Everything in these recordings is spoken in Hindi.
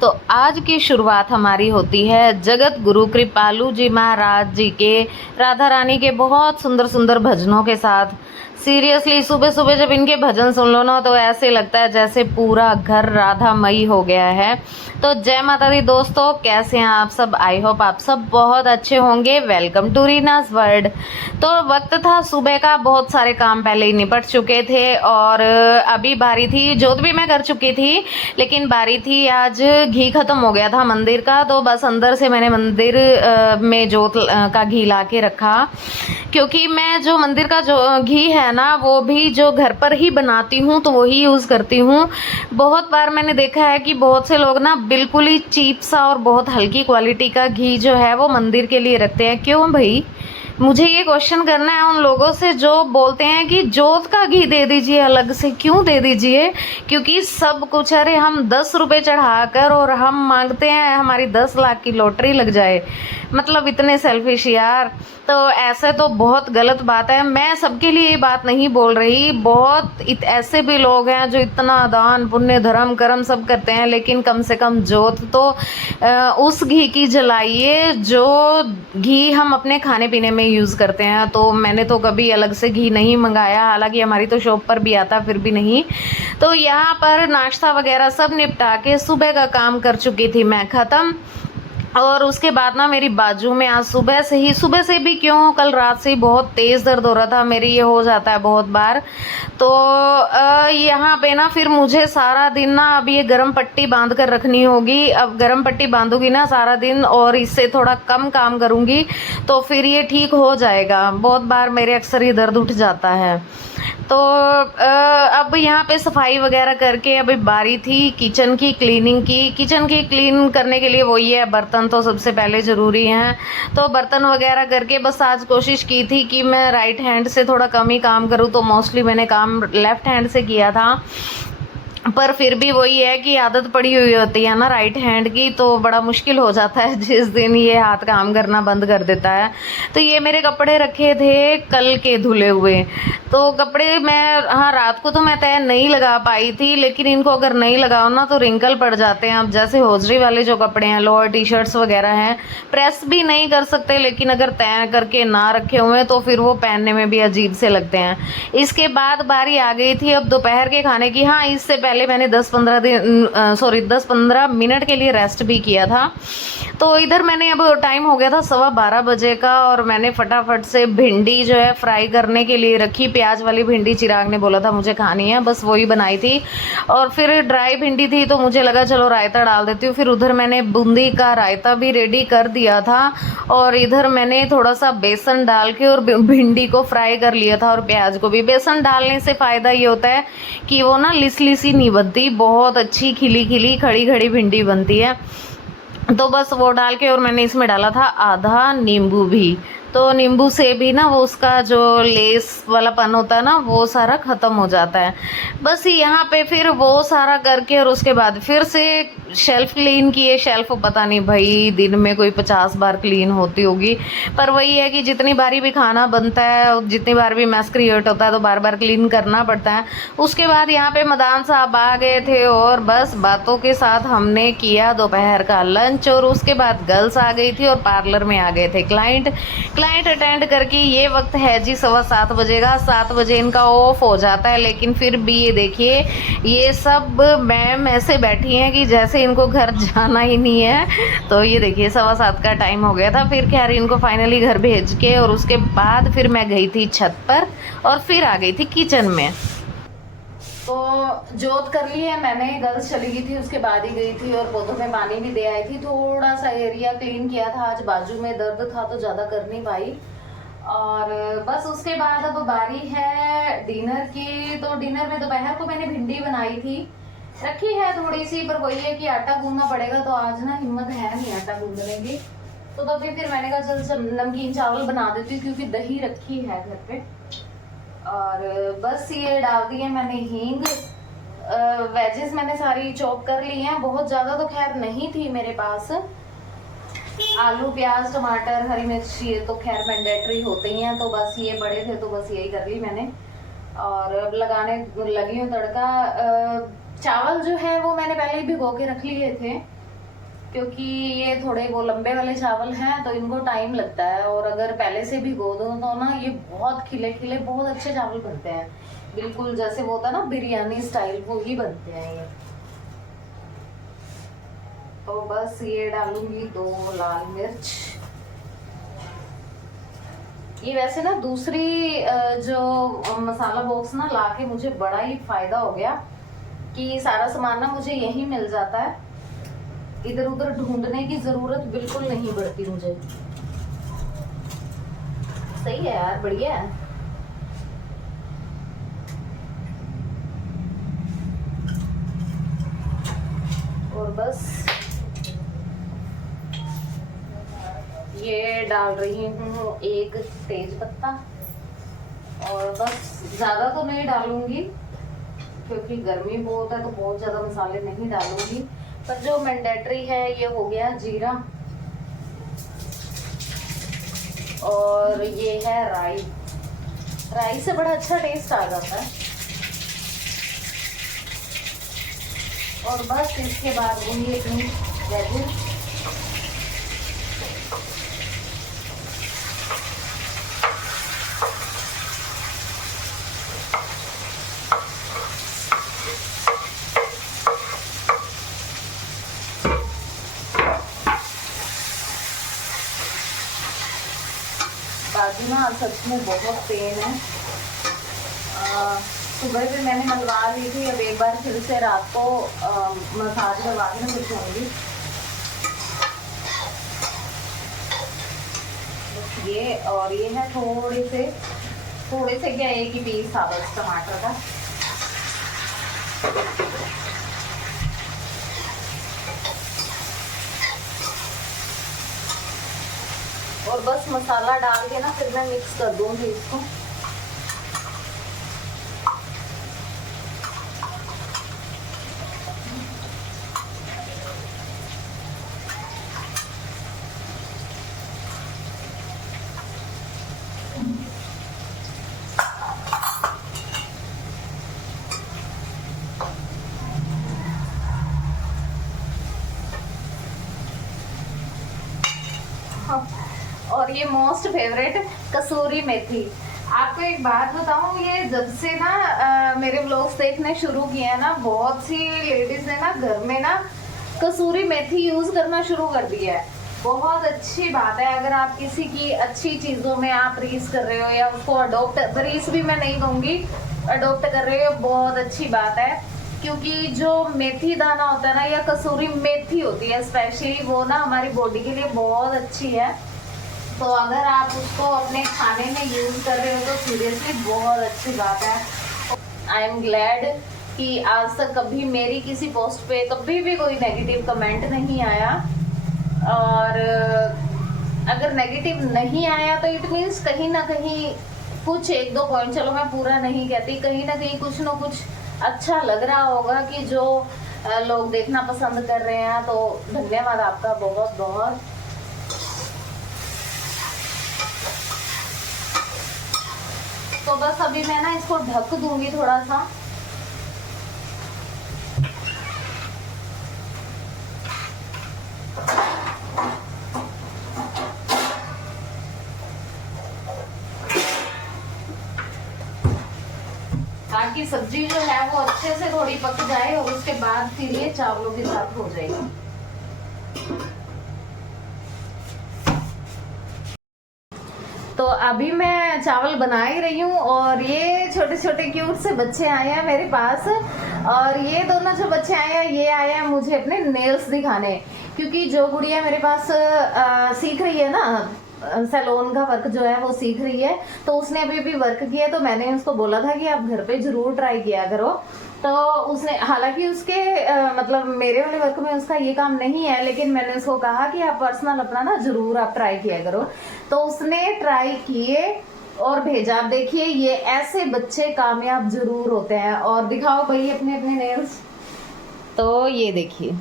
तो आज की शुरुआत हमारी होती है जगत गुरु कृपालू जी महाराज जी के राधा रानी के बहुत सुंदर सुंदर भजनों के साथ। सीरियसली सुबह सुबह जब इनके भजन सुन लो ना तो ऐसे लगता है जैसे पूरा घर राधामयी हो गया है। तो जय माता दी दोस्तों, कैसे हैं आप सब? आई होप आप सब बहुत अच्छे होंगे। Welcome to Reena's world. तो वक्त था सुबह का, बहुत सारे काम पहले ही निपट चुके थे और अभी बारी थी, जोत भी मैं कर चुकी थी, लेकिन बारी थी आज घी खत्म हो गया था मंदिर का। तो बस अंदर से मैंने मंदिर में जोत का घी ला के रखा, क्योंकि मैं जो मंदिर का जो घी है ना वो भी जो घर पर ही बनाती हूँ तो वही यूज़ करती हूँ। बहुत बार मैंने देखा है कि बहुत से लोग ना बिल्कुल ही चीप सा और बहुत हल्की क्वालिटी का घी जो है वो मंदिर के लिए रखते हैं। क्यों भाई? मुझे ये क्वेश्चन करना है उन लोगों से जो बोलते हैं कि जोत का घी दे दीजिए अलग से। क्यों दे दीजिए? क्योंकि सब कुछ, अरे हम 10 रुपये चढ़ाकर और हम मांगते हैं हमारी 10 लाख की लॉटरी लग जाए। मतलब इतने सेल्फिश यार। तो ऐसे तो बहुत गलत बात है। मैं सबके लिए ये बात नहीं बोल रही, बहुत ऐसे भी लोग हैं जो इतना दान पुण्य धर्म कर्म सब करते हैं, लेकिन कम से कम जोत तो उस घी की जलाइए जो घी हम अपने खाने पीने में यूज़ करते हैं। तो मैंने तो कभी अलग से घी नहीं मंगाया, हालांकि हमारी तो शॉप पर भी आता, फिर भी नहीं। तो यहाँ पर नाश्ता वगैरह सब निपटा के सुबह का काम कर चुकी थी मैं ख़त्म। और उसके बाद ना मेरी बाजू में आज सुबह से भी क्यों, कल रात से ही बहुत तेज़ दर्द हो रहा था मेरी, ये हो जाता है बहुत बार। तो यहाँ पे ना फिर मुझे सारा दिन ना अब ये गर्म पट्टी बांध कर रखनी होगी। अब गर्म पट्टी बांधूंगी ना सारा दिन और इससे थोड़ा कम काम करूँगी तो फिर ये ठीक हो जाएगा। बहुत बार मेरे अक्सर ये दर्द उठ जाता है। तो अब यहाँ पे सफाई वगैरह करके अभी बारी थी किचन की क्लीनिंग की। किचन की क्लीन करने के लिए वही है, बर्तन तो सबसे पहले ज़रूरी हैं। तो बर्तन वगैरह करके बस आज कोशिश की थी कि मैं राइट हैंड से थोड़ा कम ही काम करूँ, तो मोस्टली मैंने काम लेफ़्ट हैंड से किया था। पर फिर भी वही है कि आदत पड़ी हुई होती है ना राइट हैंड की, तो बड़ा मुश्किल हो जाता है जिस दिन ये हाथ काम करना बंद कर देता है। तो ये मेरे कपड़े रखे थे कल के धुले हुए, तो कपड़े मैं, हाँ रात को तो मैं तय नहीं लगा पाई थी, लेकिन इनको अगर नहीं लगाओ ना तो रिंकल पड़ जाते हैं। अब जैसे होजरी वाले जो कपड़े हैं, लोअर टी शर्ट्स वगैरह हैं, प्रेस भी नहीं कर सकते, लेकिन अगर तय करके ना रखे हुए तो फिर वो पहनने में भी अजीब से लगते हैं। इसके बाद बारी आ गई थी अब दोपहर के खाने की। हाँ, इससे पहले मैंने 10-15 मिनट के लिए रेस्ट भी किया था। तो इधर मैंने, अब टाइम हो गया था 12:15 का, और मैंने फटाफट से भिंडी जो है फ्राई करने के लिए रखी। प्याज वाली भिंडी चिराग ने बोला था मुझे खानी है, बस वही बनाई थी। और फिर ड्राई भिंडी थी तो मुझे लगा चलो रायता डाल देती हूँ। फिर उधर मैंने बूंदी का रायता भी रेडी कर दिया था, और इधर मैंने थोड़ा सा बेसन डाल के और भिंडी को फ्राई कर लिया था, और प्याज को भी। बेसन डालने से फ़ायदा ये होता है कि वो ना लिसली सी नहीं बनती, बहुत अच्छी खिली खिली खड़ी खड़ी भिंडी बनती है। तो बस वो डाल के, और मैंने इसमें डाला था आधा नींबू भी। तो नींबू से भी ना वो उसका जो लेस वालापन होता है ना वो सारा ख़त्म हो जाता है। बस यहाँ पे फिर वो सारा करके और उसके बाद फिर से शेल्फ़ क्लीन किए। शेल्फ़ पता नहीं भाई दिन में कोई 50 बार क्लीन होती होगी, पर वही है कि जितनी बारी भी खाना बनता है, जितनी बार भी मैस क्रिएट होता है तो बार बार क्लीन करना पड़ता है। उसके बाद यहाँ पे मदान साहब आ गए थे और बस बातों के साथ हमने किया दोपहर का लंच, और उसके बाद गर्ल्स आ गई थी और पार्लर में आ गए थे क्लाइंट अटेंड करके। ये वक्त है जी 7:15 बजे का, 7 बजे इनका ऑफ हो जाता है। लेकिन फिर भी ये देखिए, ये सब मैम ऐसे बैठी हैं कि जैसे इनको घर जाना ही नहीं है। तो ये देखिए 7:15 का टाइम हो गया था। फिर खैर इनको फाइनली घर भेज के, और उसके बाद फिर मैं गई थी छत पर और फिर आ गई थी किचन में। तो जोत कर ली है मैंने, गर्ल्स चली गई थी उसके बाद ही गई थी, और पौधों में पानी भी दे आई थी। थोड़ा सा एरिया क्लीन किया था, आज बाजू में दर्द था तो ज़्यादा कर नहीं पाई। और बस उसके बाद अब बारी है डिनर की। तो डिनर में दोपहर को मैंने भिंडी बनाई थी, रखी है थोड़ी सी, पर वही है कि आटा गूंदना पड़ेगा, तो आज ना हिम्मत है नहीं आटा गूंदने की। तो तभी फिर मैंने कहा चल नमकीन चावल बना देती हूँ, क्योंकि दही रखी है घर पे। और बस ये डाल दिए मैंने हींग। वेजेस मैंने सारी चॉप कर ली हैं, बहुत ज़्यादा तो खैर नहीं थी मेरे पास। आलू प्याज टमाटर हरी मिर्च ये तो खैर मैंडेटरी होते ही हैं, तो बस ये बड़े थे तो बस यही कर ली मैंने। और अब लगाने लगी हूँ तड़का। चावल जो है वो मैंने पहले ही भिगो के रख लिए थे, क्योंकि ये थोड़े वो लंबे वाले चावल हैं तो इनको टाइम लगता है, और अगर पहले से भिगो दो तो ना ये बहुत खिले खिले बहुत अच्छे चावल बनते हैं, बिल्कुल जैसे वो होता है ना बिरयानी स्टाइल, वो ही बनते हैं ये। तो बस ये डालूंगी 2 लाल मिर्च। ये वैसे ना दूसरी जो मसाला बॉक्स ना लाके मुझे बड़ा ही फायदा हो गया कि सारा सामान ना मुझे यहीं मिल जाता है, इधर उधर ढूंढने की जरूरत बिल्कुल नहीं पड़ती मुझे। सही है यार, बढ़िया है। और बस ये डाल रही हूँ 1 तेज पत्ता, और बस ज्यादा तो नहीं डालूंगी क्योंकि गर्मी बहुत है, तो बहुत ज्यादा मसाले नहीं डालूंगी। पर जो मैंडेटरी है ये हो गया जीरा, और ये है राई। राई से बड़ा अच्छा टेस्ट आ जाता है। और बस इसके बाद होंगी अपनी वेजिस। बाजू ना सच में बहुत पेन है। सुबह भी मैंने मंगवा ली थी, अब एक बार फिर से रात को मसाज करवा के फिर सोऊंगी। ये और ये है थोड़े से क्या, 1 ही पीस था बस टमाटर का। और बस मसाला डाल के ना फिर मैं मिक्स कर दूंगी इसको। और ये मोस्ट फेवरेट कसूरी मेथी। आपको एक बात बताऊं, ये जब से ना मेरे व्लॉग्स देखने शुरू किए हैं ना, बहुत सी लेडीज ने ना घर में ना कसूरी मेथी यूज करना शुरू कर दिया है। बहुत अच्छी बात है, अगर आप किसी की अच्छी चीजों में आप रीस कर रहे हो या उसको अडोप्ट, रीस भी मैं नहीं कहूंगी, अडोप्ट कर रहे हो, बहुत अच्छी बात है। क्योंकि जो मेथी दाना होता है ना, या कसूरी मेथी होती है स्पेशली, वो ना हमारी बॉडी के लिए बहुत अच्छी है। तो अगर आप उसको अपने खाने में यूज कर रहे हो तो सीरियसली बहुत अच्छी बात है। आई एम ग्लैड कि आज तक कभी मेरी किसी पोस्ट पे कभी भी कोई नेगेटिव कमेंट नहीं आया। और अगर नेगेटिव नहीं आया तो इट मीन्स कहीं ना कहीं कुछ 1-2 पॉइंट, चलो मैं पूरा नहीं कहती, कहीं ना कहीं कुछ ना कुछ अच्छा लग रहा होगा कि जो लोग देखना पसंद कर रहे हैं। तो धन्यवाद आपका बहुत बहुत। तो बस अभी मैं ना इसको ढक दूंगी थोड़ा सा। ताकि सब्जी जो है वो अच्छे से थोड़ी पक जाए, और उसके बाद फिर ये चावलों के साथ हो जाएगी। तो अभी मैं चावल बना ही रही हूँ, और ये छोटे छोटे क्यूट से बच्चे आए हैं मेरे पास। और ये दोनों जो बच्चे आए हैं, ये आए हैं मुझे अपने नेल्स दिखाने। क्योंकि जो गुड़िया मेरे पास सीख रही है ना, सैलून का वर्क जो है वो सीख रही है, तो उसने अभी भी वर्क किया, तो मैंने उसको बोला था कि आप घर पे जरूर ट्राई किया करो। तो उसने, हालांकि उसके मतलब मेरे वाले वर्क में उसका ये काम नहीं है, लेकिन मैंने उसको कहा कि आप पर्सनल अपना ना जरूर आप ट्राई किया करो। तो उसने ट्राई किए और भेजा। आप देखिए, ये ऐसे बच्चे कामयाब जरूर होते हैं। और दिखाओ भाई अपने अपने नेल्स। तो ये देखिए,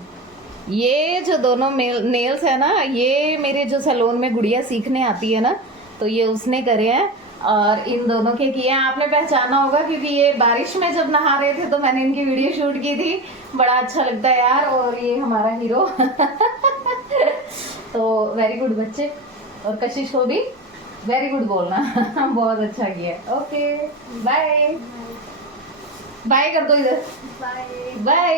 ये जो दोनों नेल्स है ना, ये मेरे जो सैलून में गुड़िया सीखने आती है ना, तो ये उसने करे हैं। और इन दोनों के किए हैं। आपने पहचाना होगा क्योंकि ये बारिश में जब नहा रहे थे तो मैंने इनकी वीडियो शूट की थी। बड़ा अच्छा लगता है यार। और ये हमारा हीरो तो वेरी गुड बच्चे, और कशिश को भी वेरी गुड बोलना। बहुत अच्छा किया। ओके बाय बाय कर दो इधर, बाय बाय।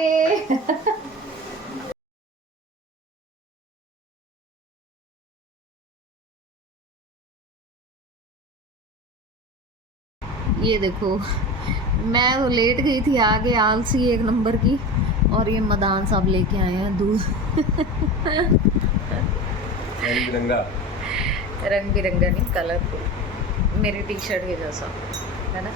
ये देखो, मैं तो लेट गई थी आगे, आलसी एक नंबर की, और ये मदान साहब लेके आए हैं दूध। रंग बिरंगा नहीं, कलरफुल, मेरी टी शर्ट के जैसा है ना।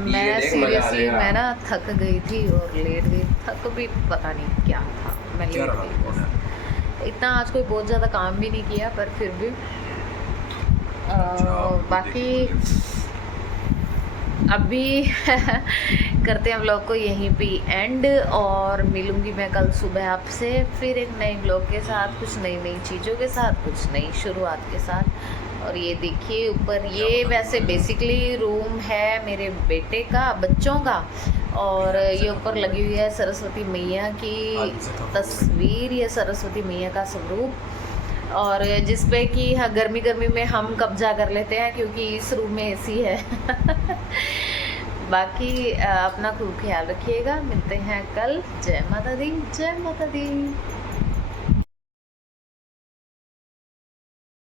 मैं सीरियसली मैं ना थक गई थी और लेट गई, थक भी पता नहीं क्या था, मैं लेट गई। इतना आज कोई बहुत ज़्यादा काम भी नहीं किया, पर फिर भी बाकी अभी करते हैं व्लॉग को यहीं पे एंड, और मिलूंगी मैं कल सुबह आपसे फिर एक नए व्लॉग के साथ, कुछ नई नई चीज़ों के साथ, कुछ नई शुरुआत के साथ। और ये देखिए ऊपर, ये वैसे बेसिकली रूम है मेरे बेटे का, बच्चों का, और ये ऊपर लगी हुई है सरस्वती मैया की तस्वीर, ये सरस्वती मैया का स्वरूप, और जिस पे कि हाँ गर्मी गर्मी में हम कब्जा कर लेते हैं क्योंकि इस रूम में एसी है। बाकी अपना खूब ख्याल रखिएगा, मिलते हैं कल। जय माता दी, जय माता दी।